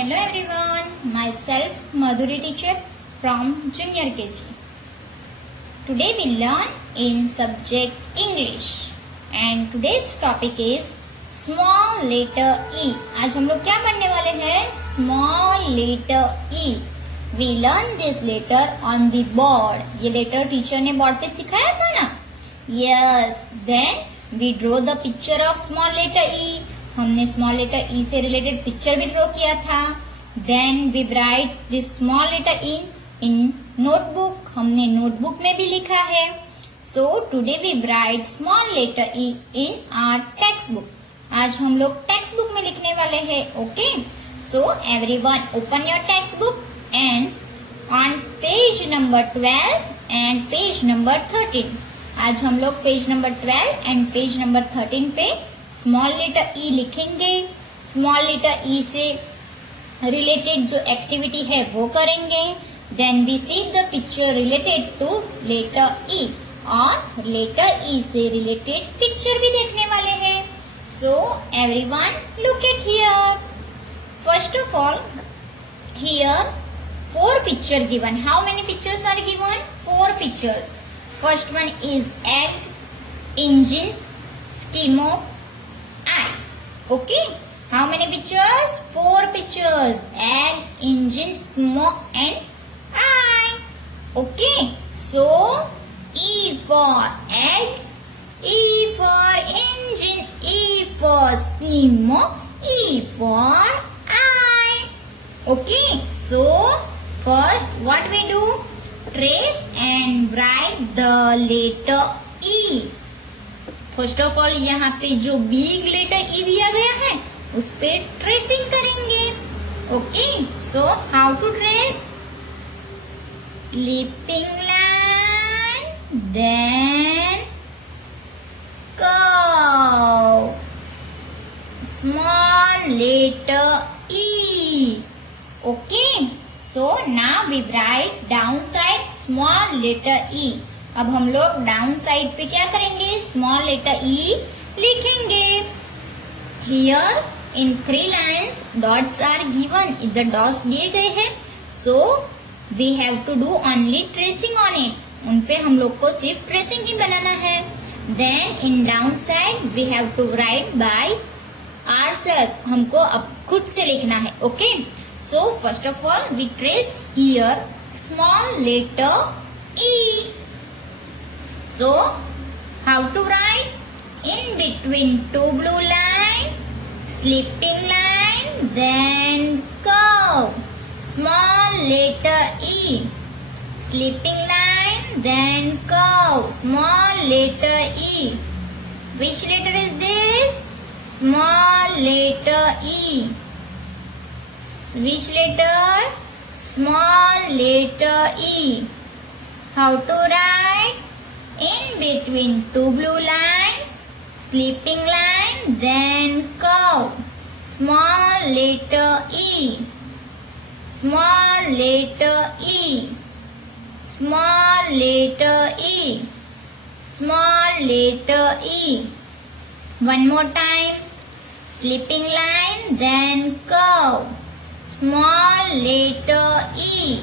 Hello everyone, myself Madhuri teacher from Junior KG. Today we learn in subject English and today's topic is small letter E. आज हम लोग क्या पढ़ने वाले हैं? Small letter E. We learn this letter on the board. ये letter teacher ने board पे सिखाया था ना? Yes. Then we draw the picture of small letter E. हमने स्मॉल लेटर ई से रिलेटेड पिक्चर भी ड्रॉ किया था. Then we write this small letter in notebook. हमने नोटबुक में भी लिखा है. So today we write small letter E in our text book. आज हम लोग टेक्स्ट बुक में लिखने वाले हैं. Okay, so everyone open your text book and on page number 12 and page number 13. आज हम लोग page number 12 and page number 13 पे स्मॉल लेटर ई लिखेंगे. स्मॉल लेटर ई से रिलेटेड जो एक्टिविटी है वो करेंगे. Then we see the picture related to letter E और लेटर ई से रिलेटेड पिक्चर भी देखने वाले हैं. So everyone look at here. First of all here 4 picture given. How many pictures are given? 4 pictures. First one is egg, engine, schemo, eye. Okay, how many pictures? 4 pictures. Egg, engine, schemo and eye. Okay, so E for egg, E for engine, E for schemo, E for eye. Okay, so first what we do? Trace and write the letter E. First of all यहाँ पे जो big letter ई दिया गया है उस पे tracing करेंगे. Okay, so how to trace? Sleeping line, then curve, small letter E. Okay, so now we write down side small letter E. अब हम लोग डाउन साइड पे क्या करेंगे? स्मॉल लेटर ई लिखेंगे. Here in 3 lines dots are given. इधर dots दिए गए हैं. So we have to do only tracing on it. उन पे हम लोग को सिर्फ ट्रेसिंग ही बनाना है. Then in down side we have to write by ourselves. हमको अब खुद से लिखना है. Okay, so first of all we trace here small letter E. So, how to write? In between 2 blue line, sleeping line, then curve. Small letter E. Sleeping line, then curve. Small letter E. Which letter is this? Small letter E. Which letter? Small letter E. How to write? In between 2 blue line, sleeping line, then curve. Small letter E. Small letter E. Small letter E. Small letter E. One more time. Sleeping line, then curve. Small letter E.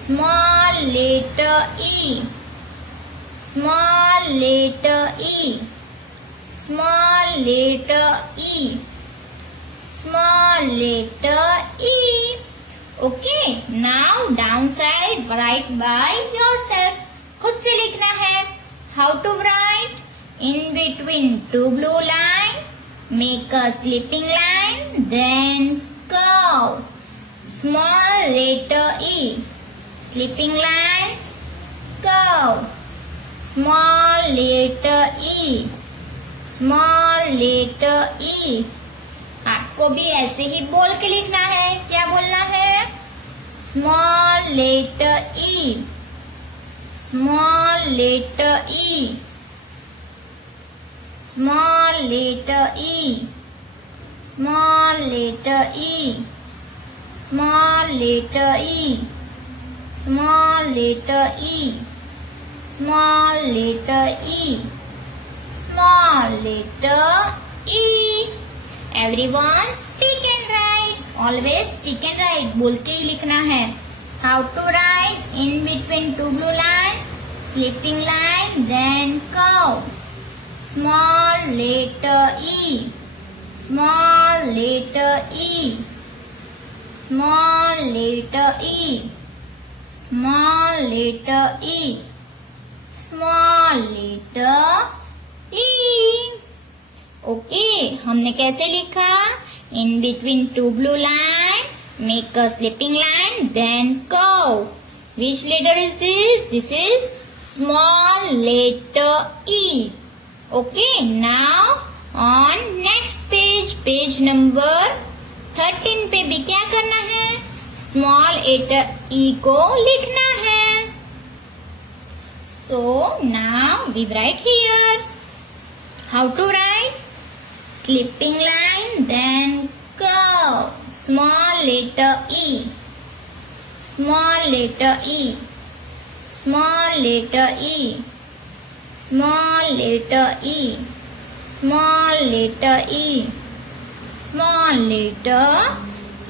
Small letter E. Small letter E. Small letter E. Small letter E. Okay, now down side write by yourself. खुद से लिखना है. How to write? In between 2 blue line, make a sleeping line, then curve. Small letter E. Sleeping line, curve. Small letter E. Small letter E. आपको भी ऐसे ही बोल के लिखना है. क्या बोलना है? Small letter E. Small letter E. Small letter E. Small letter E. Small letter E. Small letter E. Small letter E. Small letter E. Everyone speak and write. Always speak and write. बोल के ही लिखना है. How to write? In between two blue line, sleeping line, then cow. Small letter E. Small letter E. Small letter E. Small letter E. Small letter E. Okay, हमने कैसे लिखा? In between two blue line, make a sleeping line, then cow. Which letter is this? This is small letter E. Okay, now on next page, page number 13 पे भी क्या करना है? Small letter E को लिखना है. So now we write here. How to write? Sleeping line, then cow. Small letter E. Small letter E. Small letter E. Small letter E. Small letter E. Small letter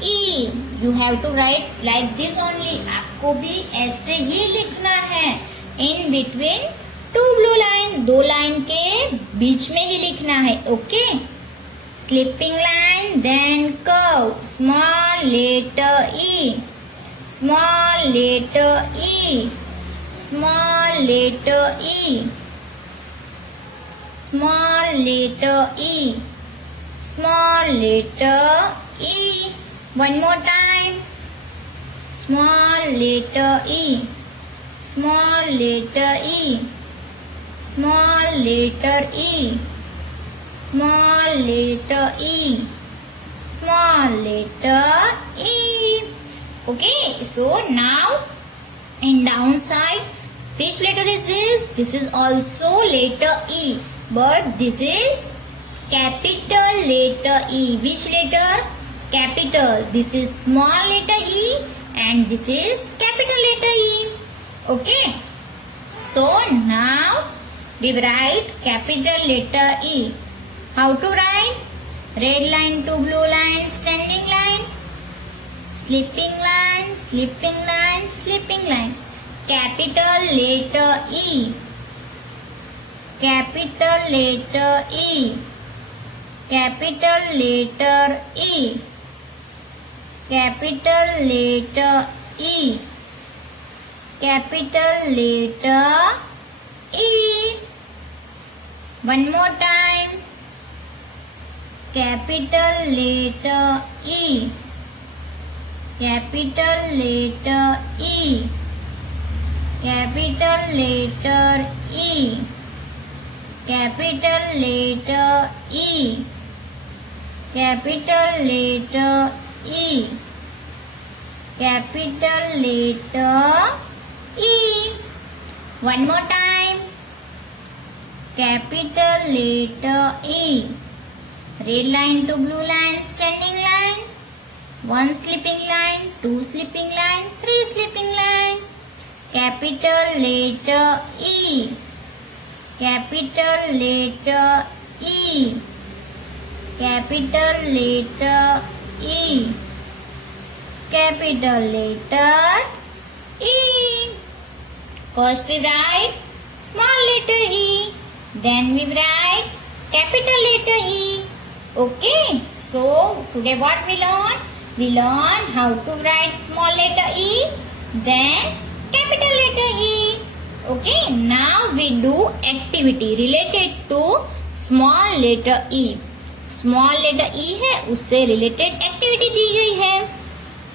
E. You have to write like this only. आपको भी ऐसे ही लिखना है. In between two blue line. दो line के बीच में ही लिखना है. Okay? Sleeping line, then cow. Small letter E. Small letter E. Small letter E. Small letter E. Small letter E. One more time. Small letter E. Small letter E. Small letter E. Small letter E. Small letter E. Okay, so now in downside, which letter is this? This is also letter E, but this is capital letter E. Which letter? Capital. This is small letter E and this is capital letter E. Okay. So now we write capital letter E. How to write? Red line to blue line, standing line, sleeping line, sleeping line, sleeping line. Capital letter E. Capital letter E. Capital letter E. Capital letter E. Capital letter E. One more time. Capital letter E. Capital letter E. Capital letter E. Capital letter E. Capital letter E. Capital letter E. One more time. Capital letter E. Red line to blue line, standing line. One sleeping line, two sleeping line, three sleeping line. Capital letter E. Capital letter E. Capital letter E. Capital letter E. First we write small letter E. Then we write capital letter E. Okay. So today what we learn? We learn how to write small letter E. Then capital letter E. Okay. Now we do activity related to small letter E. Small letter E है, उससे related activity दी गई है.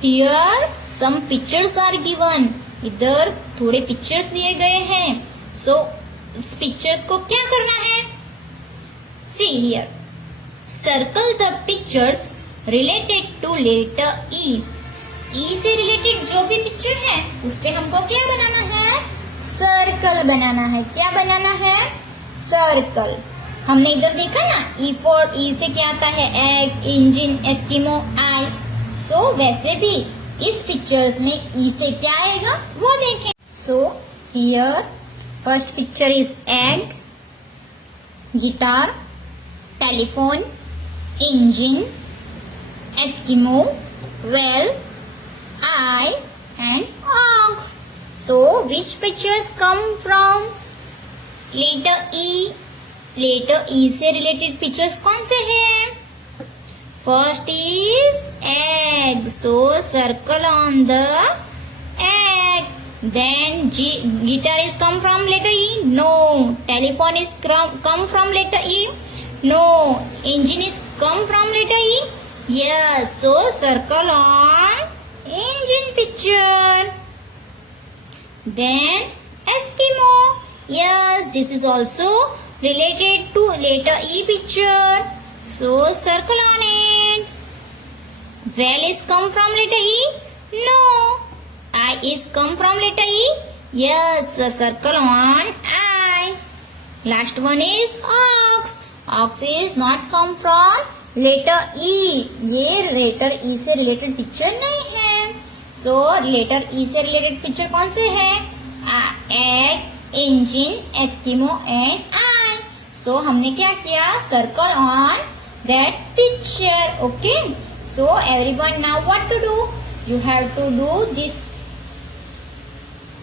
Here some pictures are given. इधर थोड़े pictures दिए गए हैं. So इस पिक्चर्स को क्या करना है? See here. Circle the pictures related to letter E. E से रिलेटेड जो भी पिक्चर है उस पे हमको क्या बनाना है? सर्कल बनाना है. क्या बनाना है? सर्कल. हमने इधर देखा ना, E for E से क्या आता है? एग, इंजन, एस्किमो, आई. सो वैसे भी इस पिक्चर्स में E से क्या आएगा वो देखें. So here first picture is egg, guitar, telephone, engine, Eskimo, well, I and ox. So which pictures come from letter E? Letter E से रिलेटेड पिक्चर्स कौन से हैं? First is egg, so circle on the egg. Then guitar is come from letter E? No. Telephone is come from letter E? No. Engine is come from letter E? Yes. So circle on engine picture. Then Eskimo. Yes, this is also related to letter E picture. So circle on it. Well is come from letter E? No. I is come from letter E? Yes, so circle on I. Last one is ox. Ox is not come from letter E. ये letter E से related picture नहीं है. सो letter E से related picture कौन से है? Egg, engine, Eskimo and eye. सो हमने क्या किया? Circle on that picture. Okay. So everyone now what to do? You have to do this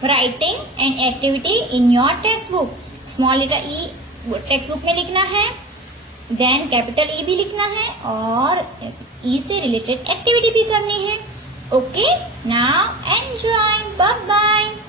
writing and activity in your text book. Small letter E text book में लिखना है, then capital E भी लिखना है और ई से related activity भी करनी है. Okay, now enjoy. Bye bye.